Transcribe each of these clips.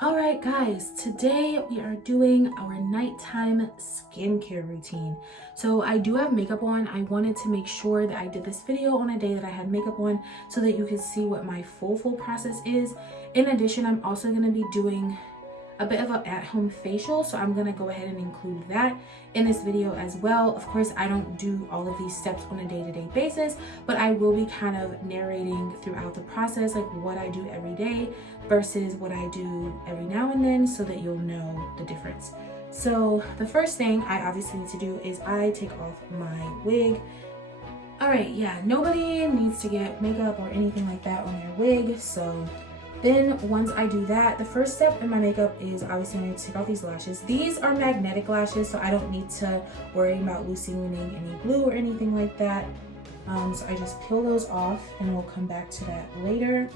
Alright guys, today we are doing our nighttime skincare routine. So I do have makeup on. I wanted to make sure that I did this video on a day that I had makeup on so that you can see what my full process is. In addition, I'm also going to be doing a bit of an at-home facial, so I'm going to go ahead and include that in this video as well. Of course, I don't do all of these steps on a day-to-day basis, but I will be kind of narrating throughout the process, like what I do every day versus what I do every now and then, so that you'll know the difference. So the first thing I obviously need to do is I take off my wig. All right, yeah, nobody needs to get makeup or anything like that on their wig. So then once I do that, the first step in my makeup is obviously I need to take off these lashes. These are magnetic lashes, so I don't need to worry about loosening any glue or anything like that. So I just peel those off and we'll come back to that later.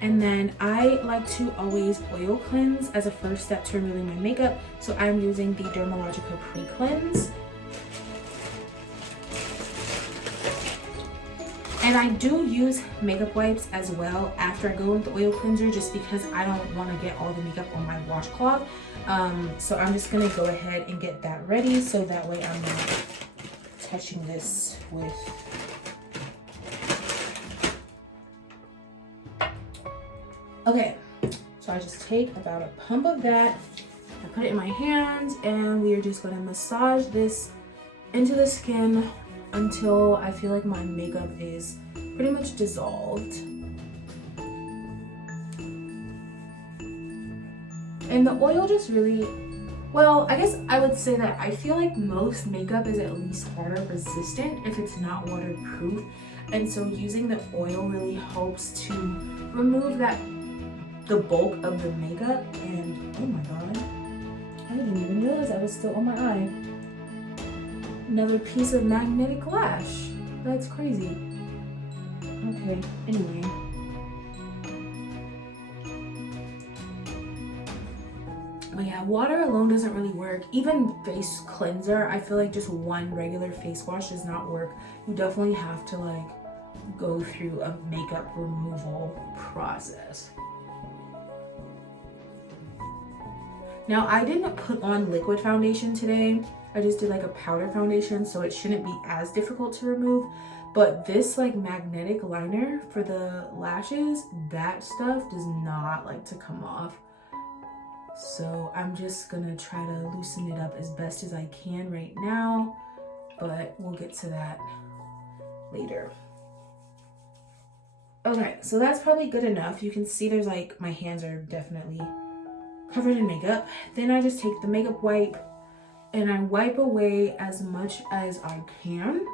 And then I like to always oil cleanse as a first step to removing my makeup. So I'm using the Dermalogica Pre-Cleanse. And I do use makeup wipes as well after I go with the oil cleanser, just because I don't want to get all the makeup on my washcloth. So I'm just going to go ahead and get that ready so that way I'm not touching this with... Okay, so I just take about a pump of that, I put it in my hands, and we are just going to massage this into the skin until I feel like my makeup is pretty much dissolved. And the oil just really, well, I guess I would say that I feel like most makeup is at least water resistant if it's not waterproof. And so using the oil really helps to remove the bulk of the makeup. And oh my god, I didn't even realize I was still on my eye. Another piece of magnetic lash. That's crazy. Okay, anyway. But yeah, water alone doesn't really work. Even face cleanser, I feel like just one regular face wash does not work. You definitely have to like go through a makeup removal process. Now, I didn't put on liquid foundation today. I just did like a powder foundation, so it shouldn't be as difficult to remove. But this like magnetic liner for the lashes, that stuff does not like to come off. So I'm just gonna try to loosen it up as best as I can right now, but we'll get to that later. Okay, so that's probably good enough. You can see there's like, my hands are definitely covered in makeup. Then I just take the makeup wipe and I wipe away as much as I can.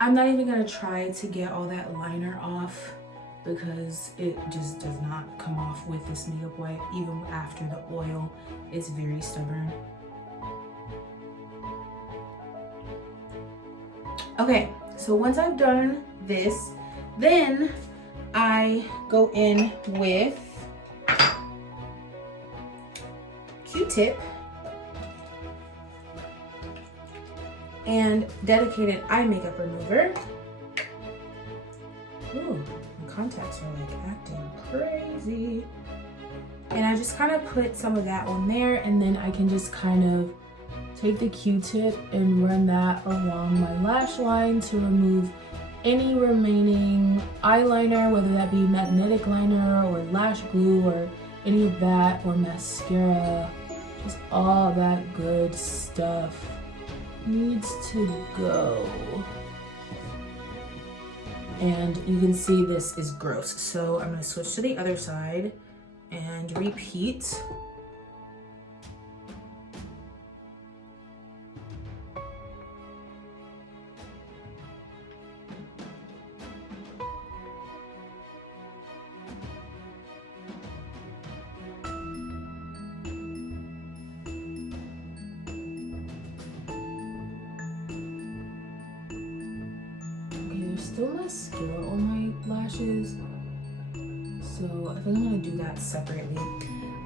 I'm not even gonna try to get all that liner off because it just does not come off with this makeup wipe. Even after the oil, it's very stubborn. Okay, so once I've done this, then I go in with Q-tip and dedicated eye makeup remover. Ooh, my contacts are like acting crazy. And I just kind of put some of that on there, and then I can just kind of take the Q-tip and run that along my lash line to remove any remaining eyeliner, whether that be magnetic liner or lash glue or any of that, or mascara. Just all that good stuff needs to go. And you can see this is gross, so I'm going to switch to the other side and repeat. Still mascara on my lashes, so I think I'm gonna do that separately.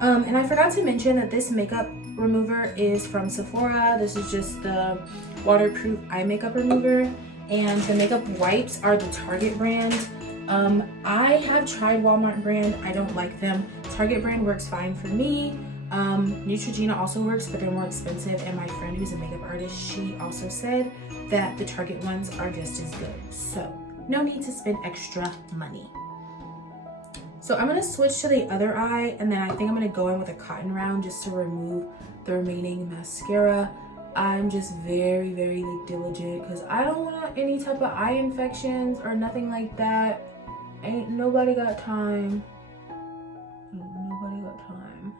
And I forgot to mention that this makeup remover is from Sephora. This is just the waterproof eye makeup remover, And the makeup wipes are the Target brand. I have tried Walmart brand. I don't like them. Target brand works fine for me. Neutrogena also works, but they're more expensive. And my friend who's a makeup artist, she also said that the Target ones are just as good. So no need to spend extra money. So I'm gonna switch to the other eye, and then I think I'm gonna go in with a cotton round just to remove the remaining mascara. I'm just very, very like diligent because I don't want any type of eye infections or nothing like that. Ain't nobody got time. Nobody got time.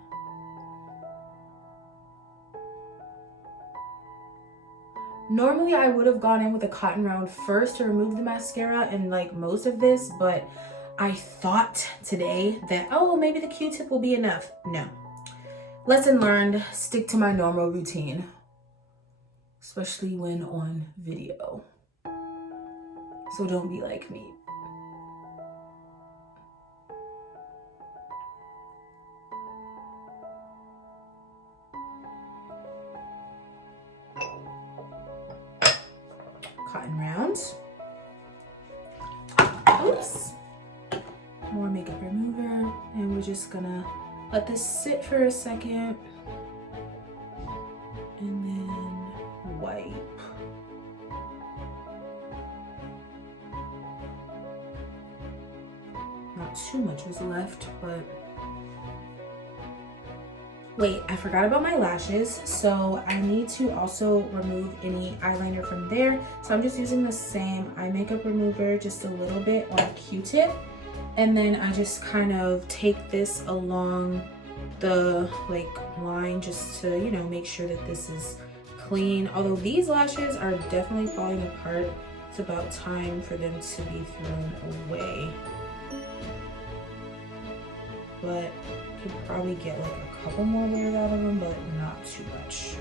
Normally I would have gone in with a cotton round first to remove the mascara and like most of this, but I thought today that, oh, maybe the Q-tip will be enough. No. Lesson learned, stick to my normal routine, especially when on video. So don't be like me. Cotton rounds. Oops. More makeup remover, and we're just gonna let this sit for a second and then wipe. Not too much was left, but wait, I forgot about my lashes, so I need to also remove any eyeliner from there. So I'm just using the same eye makeup remover, just a little bit on a Q-tip. And then I just kind of take this along the like line just to, you know, make sure that this is clean. Although these lashes are definitely falling apart, it's about time for them to be thrown away. But could probably get like a couple more wear out of them, but not too much.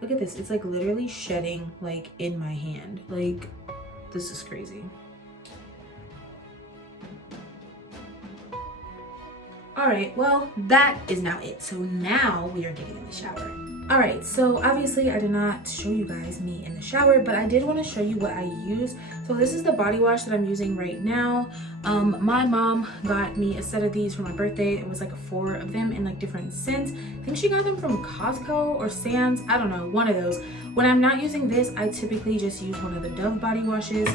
Look at this, it's like literally shedding like in my hand. Like, this is crazy. All right, well, that is now it. So now we are getting in the shower. All right, so obviously I did not show you guys me in the shower, but I did want to show you what I use. So this is the body wash that I'm using right now. My mom got me a set of these for my birthday. It was like 4 of them in like different scents. I think she got them from Costco or Sam's. I don't know, one of those. When I'm not using this, I typically just use one of the Dove body washes.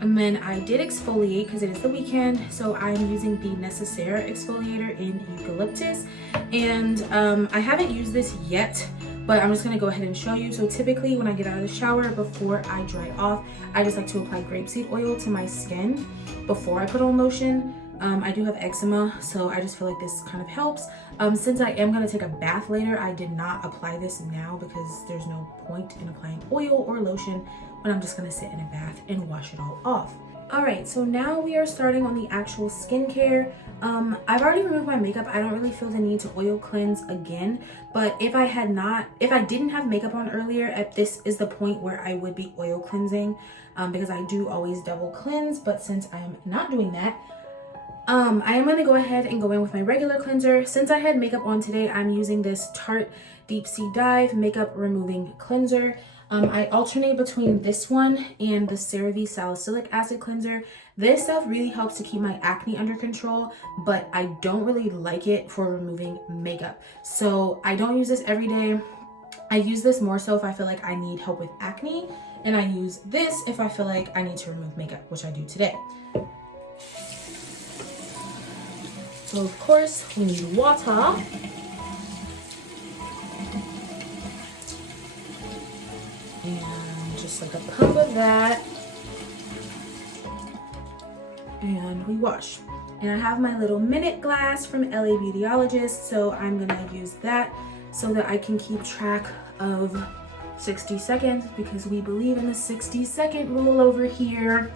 And then I did exfoliate because it is the weekend. So I'm using the Necessaire exfoliator in eucalyptus. And I haven't used this yet, but I'm just gonna go ahead and show you. So typically when I get out of the shower, before I dry off, I just like to apply grapeseed oil to my skin before I put on lotion. I do have eczema, so I just feel like this kind of helps. Since I am gonna take a bath later, I did not apply this now because there's no point in applying oil or lotion when I'm just gonna sit in a bath and wash it all off. All right, so now we are starting on the actual skincare. I've already removed my makeup. I don't really feel the need to oil cleanse again, but if I didn't have makeup on earlier, this is the point where I would be oil cleansing because I do always double cleanse, but since I am not doing that, I am gonna go ahead and go in with my regular cleanser. Since I had makeup on today, I'm using this Tarte Deep Sea Dive Makeup Removing Cleanser. I alternate between this one and the CeraVe Salicylic Acid Cleanser. This stuff really helps to keep my acne under control, but I don't really like it for removing makeup. So I don't use this every day. I use this more so if I feel like I need help with acne, and I use this if I feel like I need to remove makeup, which I do today. So of course we need water. And just like a pump of that, and we wash. And I have my little minute glass from LA Beautyologist, so I'm gonna use that so that I can keep track of 60 seconds because we believe in the 60-second rule over here.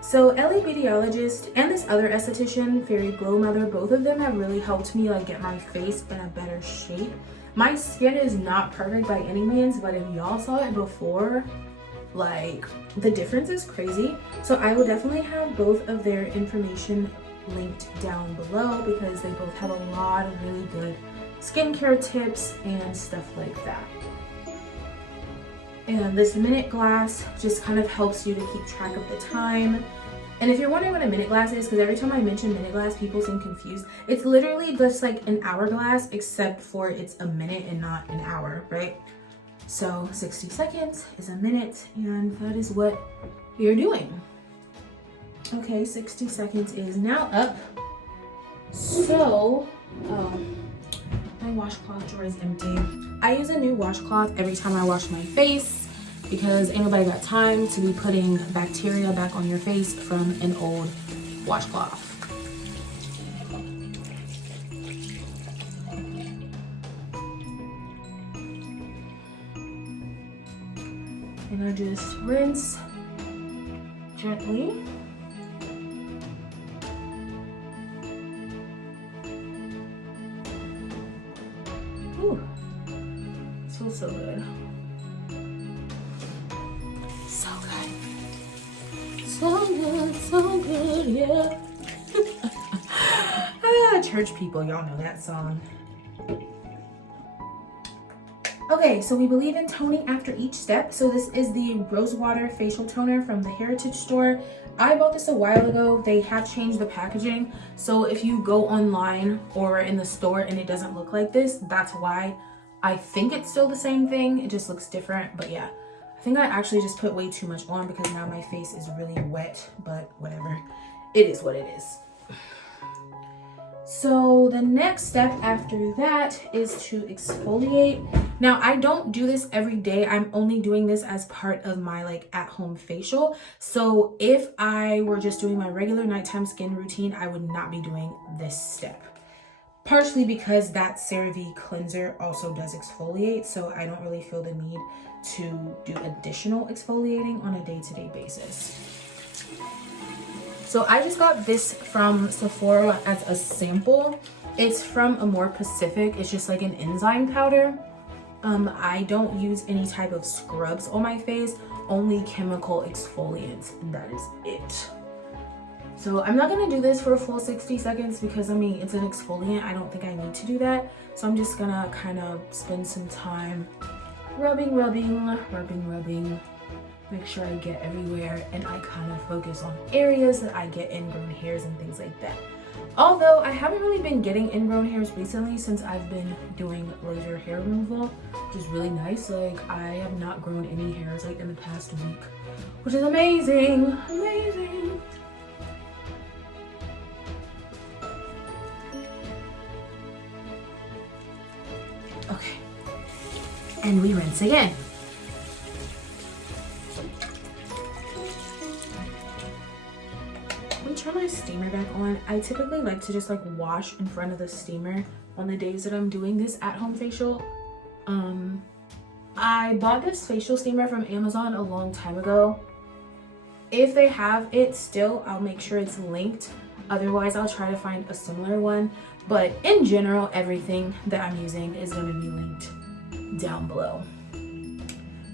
So LA Beautyologist and this other esthetician, Fairy Glow Mother, both of them have really helped me like get my face in a better shape. My skin is not perfect by any means, but if y'all saw it before, Like, the difference is crazy. So I will definitely have both of their information linked down below because they both have a lot of really good skincare tips and stuff like that. And this minute glass just kind of helps you to keep track of the time. And if you're wondering what a minute glass is, because every time I mention minute glass, people seem confused. It's literally just like an hourglass, except for it's a minute and not an hour, right? So 60 seconds is a minute, and that is what you're doing. Okay, 60 seconds is now up. So, my washcloth drawer is empty. I use a new washcloth every time I wash my face because ain't nobody got time to be putting bacteria back on your face from an old washcloth. And I just rinse gently. Ooh, this feels so good. So good. So good, so good, yeah. Church people, y'all know that song. Okay, so we believe in toning after each step. So this is the Rose Water Facial Toner from the Heritage Store. I bought this a while ago. They have changed the packaging. So if you go online or in the store and it doesn't look like this, that's why. I think it's still the same thing. It just looks different, but yeah. I think I actually just put way too much on because now my face is really wet, but whatever. It is what it is. So the next step after that is to exfoliate. Now I don't do this every day. I'm only doing this as part of my like at-home facial. So if I were just doing my regular nighttime skin routine, I would not be doing this step. Partially because that CeraVe cleanser also does exfoliate, so I don't really feel the need to do additional exfoliating on a day-to-day basis. So I just got this from Sephora as a sample. It's from Amore Pacific. It's just like an enzyme powder. I don't use any type of scrubs on my face, only chemical exfoliants, and that is it. So I'm not gonna do this for a full 60 seconds because I mean, it's an exfoliant. I don't think I need to do that. So I'm just gonna kind of spend some time rubbing, make sure I get everywhere, and I kind of focus on areas that I get ingrown hairs and things like that. Although I haven't really been getting ingrown hairs recently since I've been doing laser hair removal, which is really nice. Like I have not grown any hairs like in the past week, which is amazing, amazing. Okay, and we rinse again. Let me turn my steamer back on. I typically like to just like wash in front of the steamer on the days that I'm doing this at-home facial. I bought this facial steamer from Amazon a long time ago. If they have it still, I'll make sure it's linked. Otherwise, I'll try to find a similar one. But in general, everything that I'm using is going to be linked down below.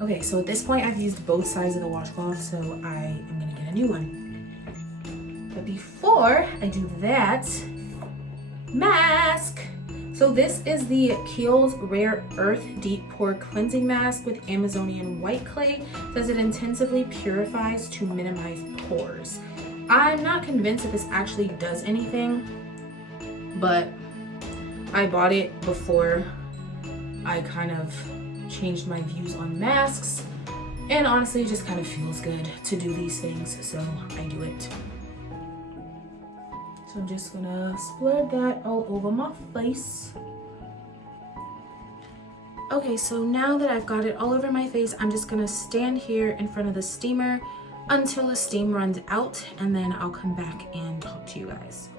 Okay, so at this point, I've used both sides of the washcloth, so I am going to get a new one. But before I do that, mask. So this is the Kiehl's Rare Earth Deep Pore Cleansing Mask with Amazonian white clay. It says it intensively purifies to minimize pores. I'm not convinced that this actually does anything, but I bought it before I kind of changed my views on masks, and honestly it just kind of feels good to do these things, so I do it. So I'm just gonna spread that all over my face. Okay, so now that I've got it all over my face, I'm just gonna stand here in front of the steamer until the steam runs out, and then I'll come back and talk to you guys.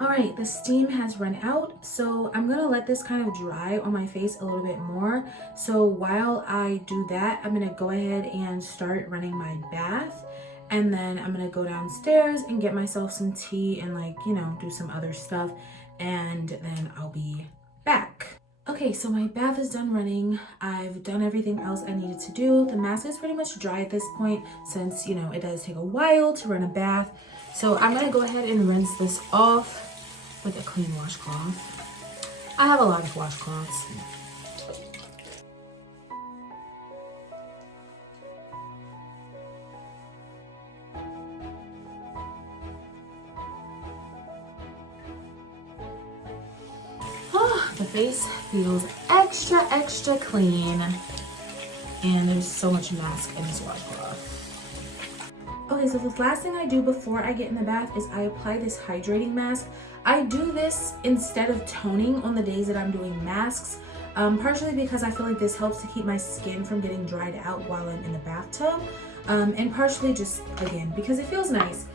All right, the steam has run out, so I'm gonna let this kind of dry on my face a little bit more. So while I do that, I'm gonna go ahead and start running my bath, and then I'm gonna go downstairs and get myself some tea and like, you know, do some other stuff, and then I'll be back. Okay, so my bath is done running. I've done everything else I needed to do. The mask is pretty much dry at this point since, you know, it does take a while to run a bath. So I'm gonna go ahead and rinse this off with a clean washcloth. I have a lot of washcloths. The face feels extra clean, and there's so much mask in this washcloth. Okay, so the last thing I do before I get in the bath is I apply this hydrating mask. I do this instead of toning on the days that I'm doing masks, partially because I feel like this helps to keep my skin from getting dried out while I'm in the bathtub, and partially just, again, because it feels nice.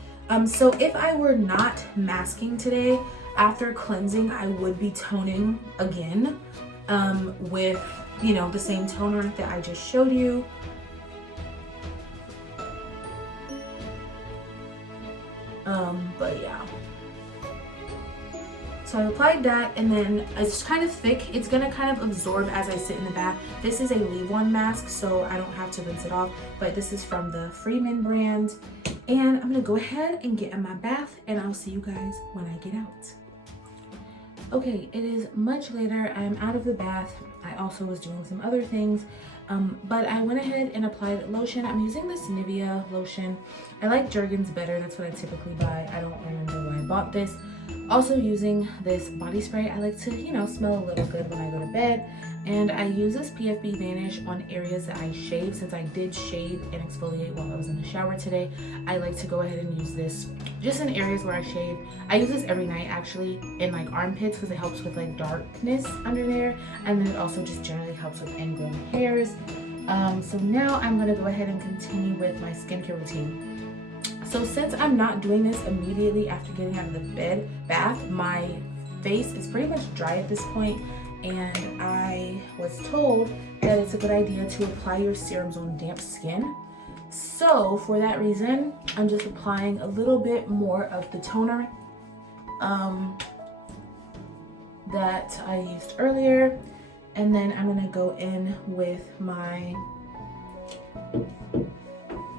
So if I were not masking today, after cleansing, I would be toning again with, you know, the same toner that I just showed you. But yeah. So I applied that, and then it's kind of thick. It's gonna kind of absorb as I sit in the bath. This is a leave-on mask, so I don't have to rinse it off, but this is from the Freeman brand. And I'm gonna go ahead and get in my bath, and I'll see you guys when I get out. Okay, it is much later. I'm out of the bath. I also was doing some other things, but I went ahead and applied lotion. I'm using this Nivea lotion. I like Jergens better. That's what I typically buy. I don't remember why I bought this. Also using this body spray. I like to, you know, smell a little good when I go to bed. And I use this PFB Vanish on areas that I shave. Since I did shave and exfoliate while I was in the shower today, I like to go ahead and use this just in areas where I shave. I use this every night actually in like armpits because it helps with like darkness under there, and then it also just generally helps with ingrown hairs. So now I'm gonna go ahead and continue with my skincare routine. So since I'm not doing this immediately after getting out of the bath, my face is pretty much dry at this point, and I was told that it's a good idea to apply your serums on damp skin. So for that reason, I'm just applying a little bit more of the toner that I used earlier, and then I'm gonna go in with my,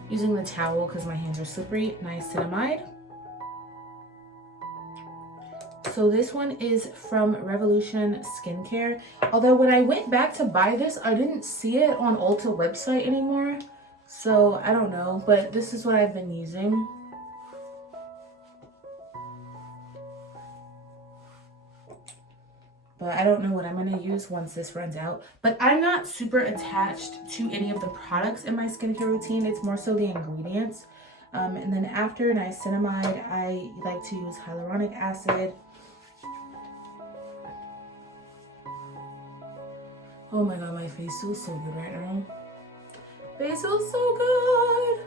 using the towel because my hands are slippery, niacinamide. So this one is from Revolution Skincare. Although when I went back to buy this, I didn't see it on Ulta website anymore. So I don't know, but this is what I've been using. But I don't know what I'm gonna use once this runs out. But I'm not super attached to any of the products in my skincare routine. It's more so the ingredients. And then after niacinamide, I like to use hyaluronic acid. Oh my god, my face feels so good right now. Face feels so good.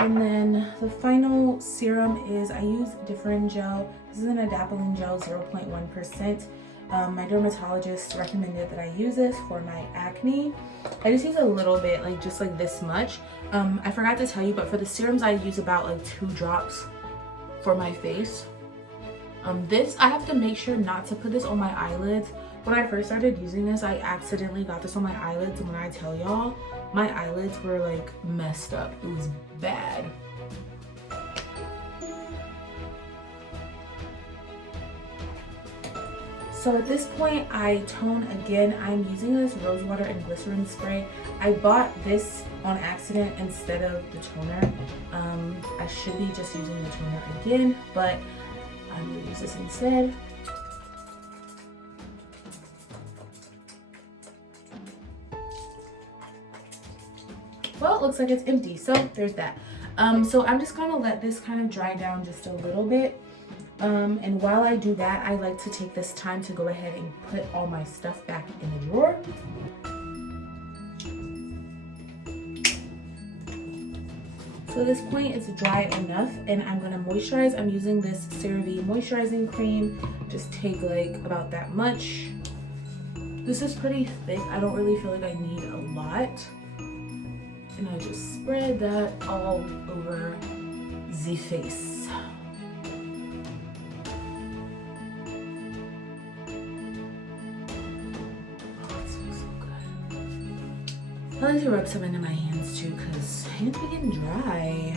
And then the final serum is, I use Differin Gel. This is an adapalene gel, 0.1%. My dermatologist recommended that I use this for my acne. I just use a little bit, like just like this much. I forgot to tell you, but for the serums I use about like 2 drops for my face. This, I have to make sure not to put this on my eyelids. When I first started using this, I accidentally got this on my eyelids, and when I tell y'all, my eyelids were like messed up. It was bad. So at this point, I tone again. I'm using this rose water and glycerin spray. I bought this on accident instead of the toner. I should be just using the toner again, but I'm gonna use this instead. Well, it looks like it's empty, so there's that. So I'm just gonna let this kind of dry down just a little bit. And while I do that, I like to take this time to go ahead and put all my stuff back in the drawer. So at this point, it's dry enough, and I'm gonna moisturize. I'm using this CeraVe moisturizing cream. Just take like about that much. This is pretty thick. I don't really feel like I need a lot. And I just spread that all over the face. I like to rub some into my hands too because hands are getting dry.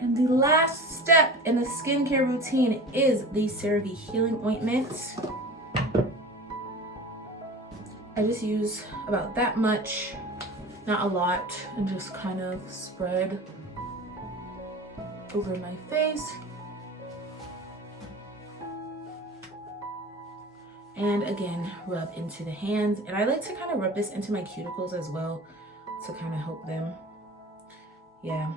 And the last step in the skincare routine is the CeraVe Healing Ointment. I just use about that much, not a lot, and just kind of spread over my face. And again, rub into the hands. And I like to kind of rub this into my cuticles as well to kind of help them. Yeah.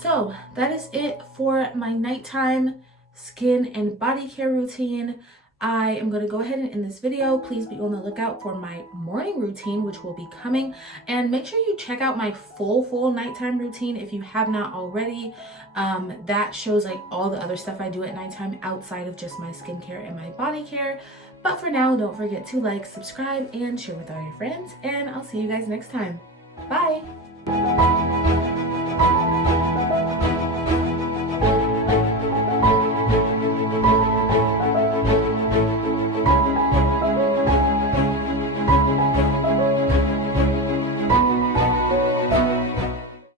So that is it for my nighttime skin and body care routine. I am going to go ahead and end this video. Please be on the lookout for my morning routine, which will be coming. And make sure you check out my full nighttime routine if you have not already. That shows like all the other stuff I do at nighttime outside of just my skincare and my body care. But for now, don't forget to like, subscribe, and share with all your friends. And I'll see you guys next time. Bye!